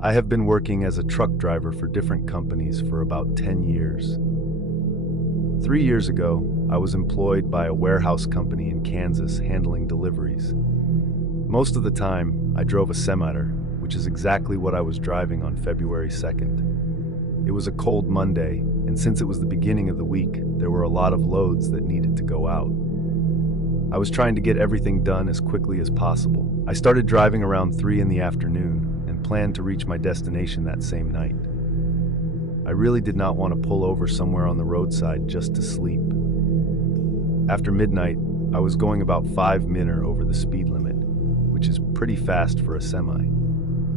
I have been working as a truck driver for different companies for about 10 years. 3 years ago, I was employed by a warehouse company in Kansas handling deliveries. Most of the time, I drove a semi-trailer, which is exactly what I was driving on February 2nd. It was a cold Monday, and since it was the beginning of the week, there were a lot of loads that needed to go out. I was trying to get everything done as quickly as possible. I started driving around 3 in the afternoon and planned to reach my destination that same night. I really did not want to pull over somewhere on the roadside just to sleep. After midnight, I was going about 5 mph over the speed limit, which is pretty fast for a semi.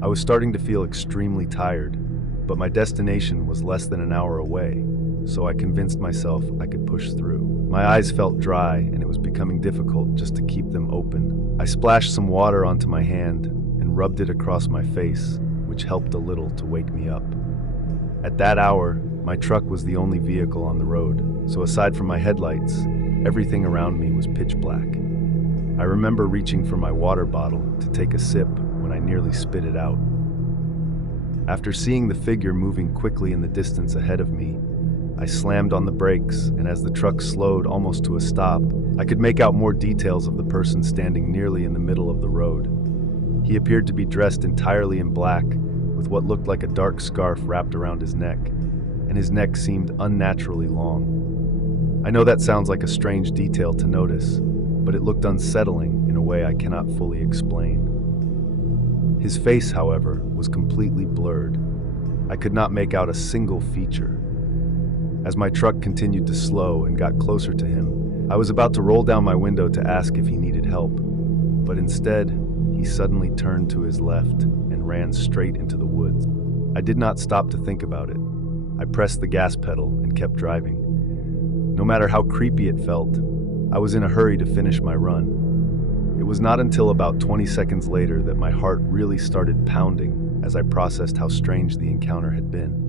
I was starting to feel extremely tired, but my destination was less than an hour away, so I convinced myself I could push through. My eyes felt dry, and it was becoming difficult just to keep them open. I splashed some water onto my hand and rubbed it across my face, which helped a little to wake me up. At that hour, my truck was the only vehicle on the road, so aside from my headlights, everything around me was pitch black. I remember reaching for my water bottle to take a sip when I nearly spit it out. After seeing the figure moving quickly in the distance ahead of me, I slammed on the brakes, and as the truck slowed almost to a stop, I could make out more details of the person standing nearly in the middle of the road. He appeared to be dressed entirely in black, with what looked like a dark scarf wrapped around his neck, and his neck seemed unnaturally long. I know that sounds like a strange detail to notice, but it looked unsettling in a way I cannot fully explain. His face, however, was completely blurred. I could not make out a single feature. As my truck continued to slow and got closer to him, I was about to roll down my window to ask if he needed help, but instead, he suddenly turned to his left and ran straight into the woods. I did not stop to think about it. I pressed the gas pedal and kept driving. No matter how creepy it felt, I was in a hurry to finish my run. It was not until about 20 seconds later that my heart really started pounding as I processed how strange the encounter had been.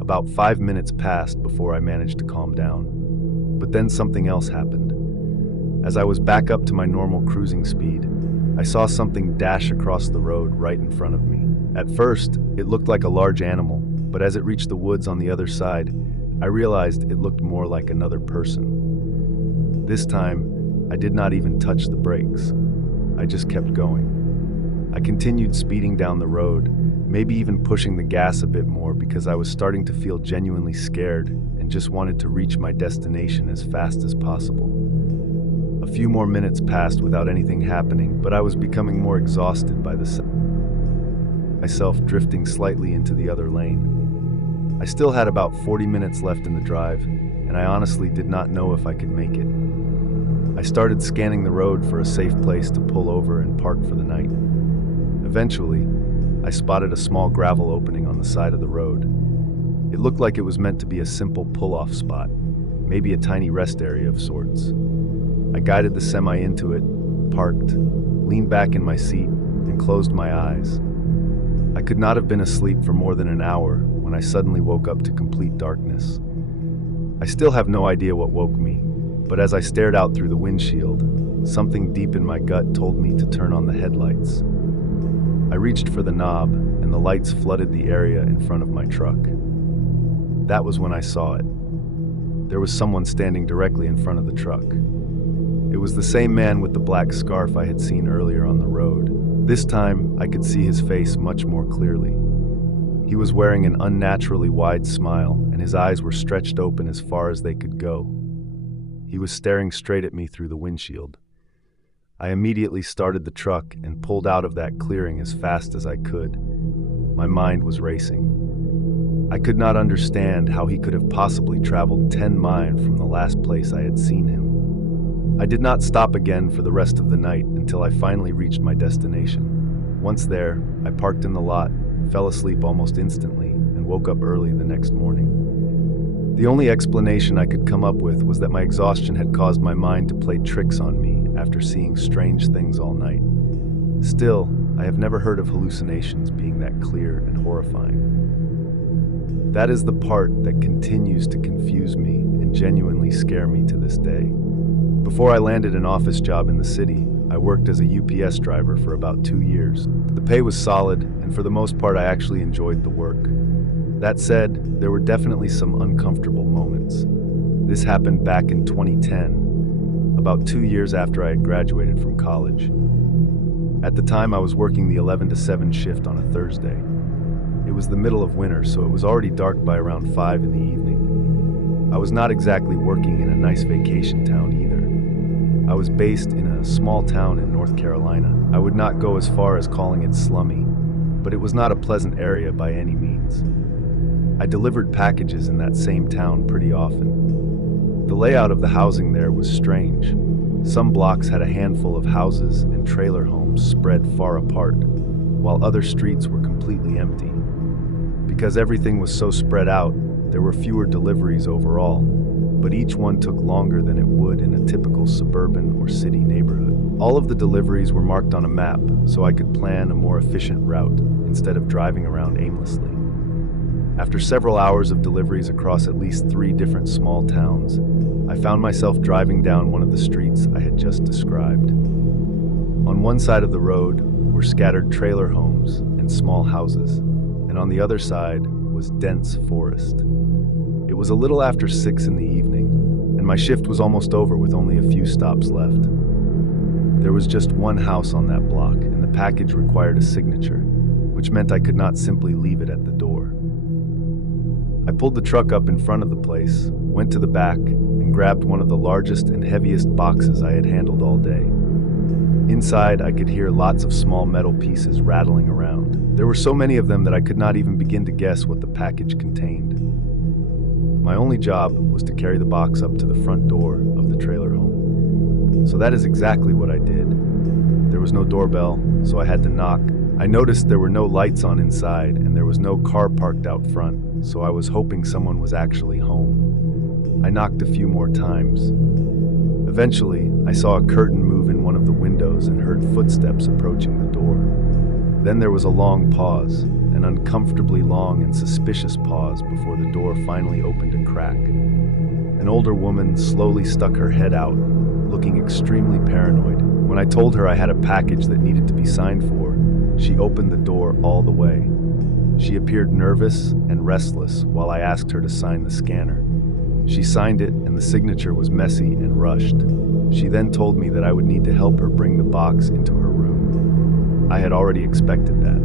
About 5 minutes passed before I managed to calm down. But then something else happened. As I was back up to my normal cruising speed, I saw something dash across the road right in front of me. At first, it looked like a large animal, but as it reached the woods on the other side, I realized it looked more like another person. This time, I did not even touch the brakes. I just kept going. I continued speeding down the road, maybe even pushing the gas a bit more because I was starting to feel genuinely scared and just wanted to reach my destination as fast as possible. A few more minutes passed without anything happening, but I was becoming more exhausted by the sound. Myself drifting slightly into the other lane. I still had about 40 minutes left in the drive, and I honestly did not know if I could make it. I started scanning the road for a safe place to pull over and park for the night. Eventually, I spotted a small gravel opening on the side of the road. It looked like it was meant to be a simple pull-off spot, maybe a tiny rest area of sorts. I guided the semi into it, parked, leaned back in my seat, and closed my eyes. I could not have been asleep for more than an hour when I suddenly woke up to complete darkness. I still have no idea what woke me, but as I stared out through the windshield, something deep in my gut told me to turn on the headlights. I reached for the knob, and the lights flooded the area in front of my truck. That was when I saw it. There was someone standing directly in front of the truck. It was the same man with the black scarf I had seen earlier on the road. This time, I could see his face much more clearly. He was wearing an unnaturally wide smile, and his eyes were stretched open as far as they could go. He was staring straight at me through the windshield. I immediately started the truck and pulled out of that clearing as fast as I could. My mind was racing. I could not understand how he could have possibly traveled 10 miles from the last place I had seen him. I did not stop again for the rest of the night until I finally reached my destination. Once there, I parked in the lot, fell asleep almost instantly, and woke up early the next morning. The only explanation I could come up with was that my exhaustion had caused my mind to play tricks on me after seeing strange things all night. Still, I have never heard of hallucinations being that clear and horrifying. That is the part that continues to confuse me and genuinely scare me to this day. Before I landed an office job in the city, I worked as a UPS driver for about 2 years. The pay was solid, and for the most part, I actually enjoyed the work. That said, there were definitely some uncomfortable moments. This happened back in 2010, about 2 years after I had graduated from college. At the time, I was working the 11 to 7 shift on a Thursday. It was the middle of winter, so it was already dark by around 5 in the evening. I was not exactly working in a nice vacation town either. I was based in a small town in North Carolina. I would not go as far as calling it slummy, but it was not a pleasant area by any means. I delivered packages in that same town pretty often. The layout of the housing there was strange. Some blocks had a handful of houses and trailer homes spread far apart, while other streets were completely empty. Because everything was so spread out, there were fewer deliveries overall, but each one took longer than it would in a typical suburban or city neighborhood. All of the deliveries were marked on a map, so I could plan a more efficient route instead of driving around aimlessly. After several hours of deliveries across at least 3 different small towns, I found myself driving down one of the streets I had just described. On one side of the road were scattered trailer homes and small houses, and on the other side was dense forest. It was a little after 6 in the evening, and my shift was almost over with only a few stops left. There was just one house on that block, and the package required a signature, which meant I could not simply leave it at the door. I pulled the truck up in front of the place, went to the back, and grabbed one of the largest and heaviest boxes I had handled all day. Inside, I could hear lots of small metal pieces rattling around. There were so many of them that I could not even begin to guess what the package contained. My only job was to carry the box up to the front door of the trailer home. So that is exactly what I did. There was no doorbell, so I had to knock. I noticed there were no lights on inside, and there was no car parked out front, so I was hoping someone was actually home. I knocked a few more times. Eventually, I saw a curtain move in one of the windows and heard footsteps approaching the door. Then there was a long pause, an uncomfortably long and suspicious pause before the door finally opened a crack. An older woman slowly stuck her head out, looking extremely paranoid. When I told her I had a package that needed to be signed for, she opened the door all the way. She appeared nervous and restless while I asked her to sign the scanner. She signed it, and the signature was messy and rushed. She then told me that I would need to help her bring the box into her room. I had already expected that.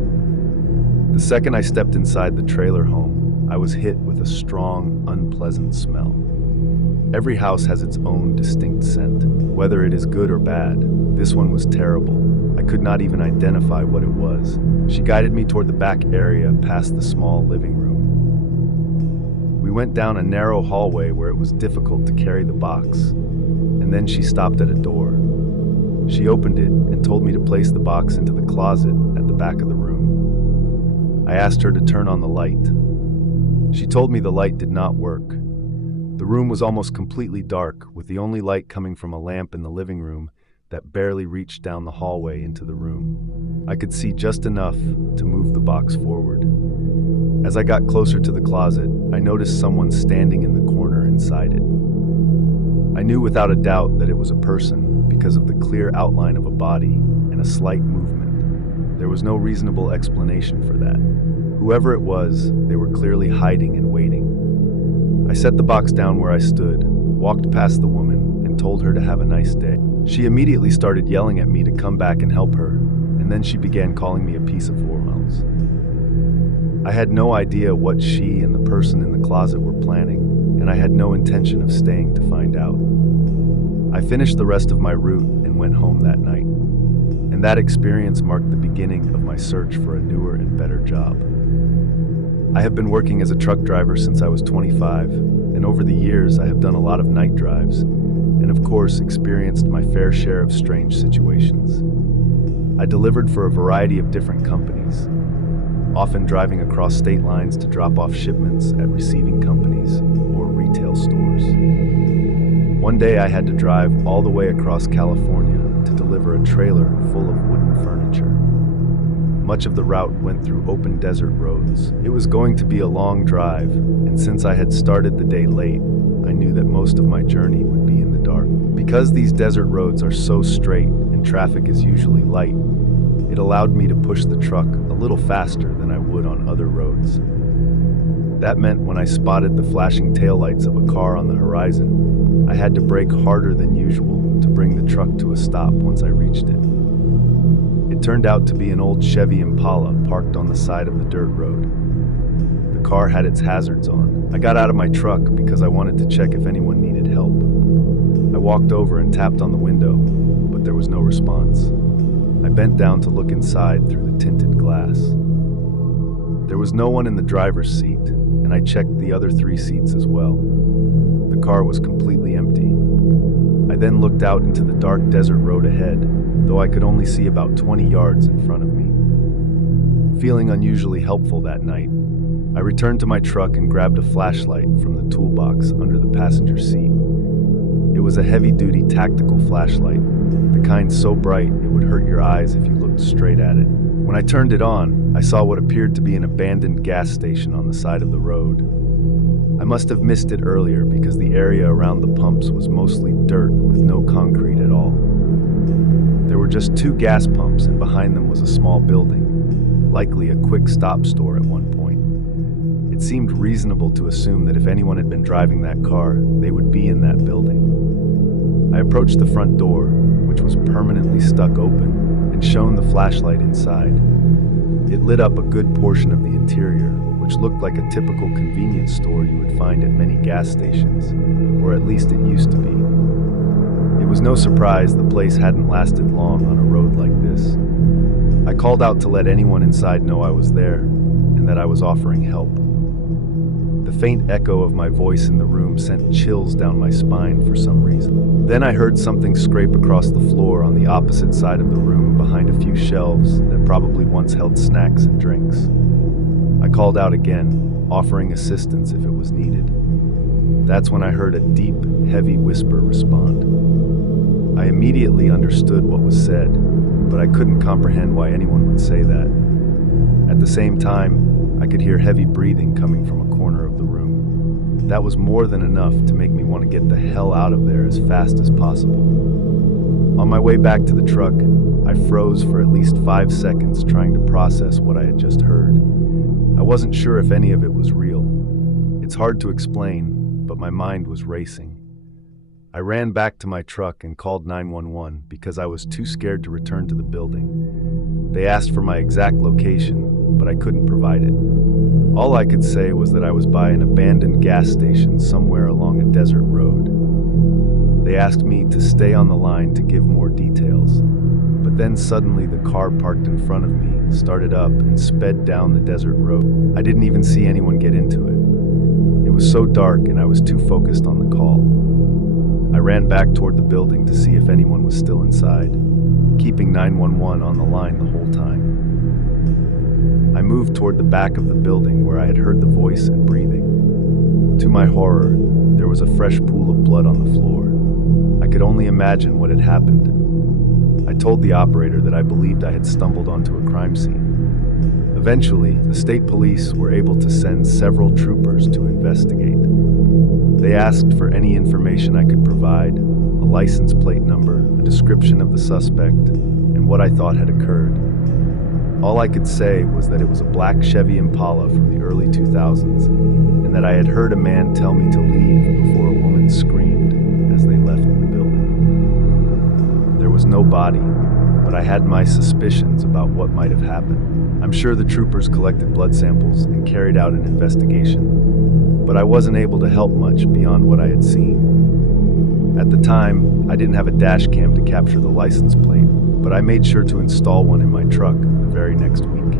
The second I stepped inside the trailer home, I was hit with a strong, unpleasant smell. Every house has its own distinct scent, whether it is good or bad. This one was terrible. I could not even identify what it was. She guided me toward the back area past the small living room. We went down a narrow hallway where it was difficult to carry the box, and then she stopped at a door. She opened it and told me to place the box into the closet at the back of the room. I asked her to turn on the light. She told me the light did not work. The room was almost completely dark, with the only light coming from a lamp in the living room that barely reached down the hallway into the room. I could see just enough to move the box forward. As I got closer to the closet, I noticed someone standing in the corner inside it. I knew without a doubt that it was a person because of the clear outline of a body and a slight movement. There was no reasonable explanation for that. Whoever it was, they were clearly hiding and waiting. I set the box down where I stood, walked past the woman, and told her to have a nice day. She immediately started yelling at me to come back and help her, and then she began calling me a piece of wormholes. I had no idea what she and the person in the closet were planning, and I had no intention of staying to find out. I finished the rest of my route and went home that night, and that experience marked the beginning of my search for a newer and better job. I have been working as a truck driver since I was 25, and over the years I have done a lot of night drives, and of course experienced my fair share of strange situations. I delivered for a variety of different companies, often driving across state lines to drop off shipments at receiving companies or retail stores. One day I had to drive all the way across California to deliver a trailer full of wooden furniture. Much of the route went through open desert roads. It was going to be a long drive, and since I had started the day late, I knew that most of my journey would be in the dark. Because these desert roads are so straight and traffic is usually light, it allowed me to push the truck a little faster than I would on other roads. That meant when I spotted the flashing taillights of a car on the horizon, I had to brake harder than usual to bring the truck to a stop once I reached it. It turned out to be an old Chevy Impala parked on the side of the dirt road. The car had its hazards on. I got out of my truck because I wanted to check if anyone needed help. I walked over and tapped on the window, but there was no response. I bent down to look inside through the tinted glass. There was no one in the driver's seat, and I checked the other 3 seats as well. The car was completely empty. I then looked out into the dark desert road ahead, though I could only see about 20 yards in front of me. Feeling unusually helpful that night, I returned to my truck and grabbed a flashlight from the toolbox under the passenger seat. It was a heavy-duty tactical flashlight, the kind so bright it would hurt your eyes if you looked straight at it. When I turned it on, I saw what appeared to be an abandoned gas station on the side of the road. I must have missed it earlier because the area around the pumps was mostly dirt with no concrete at all. There were just 2 gas pumps, and behind them was a small building, likely a quick stop store at one point. It seemed reasonable to assume that if anyone had been driving that car, they would be in that building. I approached the front door, which was permanently stuck open, and shone the flashlight inside. It lit up a good portion of the interior, which looked like a typical convenience store you would find at many gas stations, or at least it used to be. It was no surprise the place hadn't lasted long on a road like this. I called out to let anyone inside know I was there, and that I was offering help. The faint echo of my voice in the room sent chills down my spine for some reason. Then I heard something scrape across the floor on the opposite side of the room behind a few shelves that probably once held snacks and drinks. I called out again, offering assistance if it was needed. That's when I heard a deep, heavy whisper respond. I immediately understood what was said, but I couldn't comprehend why anyone would say that. At the same time, I could hear heavy breathing coming from a corner of the room. That was more than enough to make me want to get the hell out of there as fast as possible. On my way back to the truck, I froze for at least 5 seconds trying to process what I had just heard. I wasn't sure if any of it was real. It's hard to explain, but my mind was racing. I ran back to my truck and called 911 because I was too scared to return to the building. They asked for my exact location, but I couldn't provide it. All I could say was that I was by an abandoned gas station somewhere along a desert road. They asked me to stay on the line to give more details, but then suddenly the car parked in front of me started up and sped down the desert road. I didn't even see anyone get into it. It was so dark and I was too focused on the call. I ran back toward the building to see if anyone was still inside, keeping 911 on the line the whole time. I moved toward the back of the building where I had heard the voice and breathing. To my horror, there was a fresh pool of blood on the floor. I could only imagine what had happened. I told the operator that I believed I had stumbled onto a crime scene. Eventually, the state police were able to send several troopers to investigate. They asked for any information I could provide, a license plate number, a description of the suspect, and what I thought had occurred. All I could say was that it was a black Chevy Impala from the early 2000s, and that I had heard a man tell me to leave before a woman screamed as they left the building. There was no body, but I had my suspicions about what might have happened. I'm sure the troopers collected blood samples and carried out an investigation, but I wasn't able to help much beyond what I had seen. At the time, I didn't have a dash cam to capture the license plate, but I made sure to install one in my truck the very next week.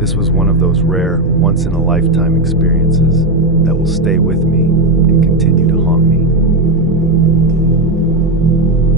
This was one of those rare, once-in-a-lifetime experiences that will stay with me and continue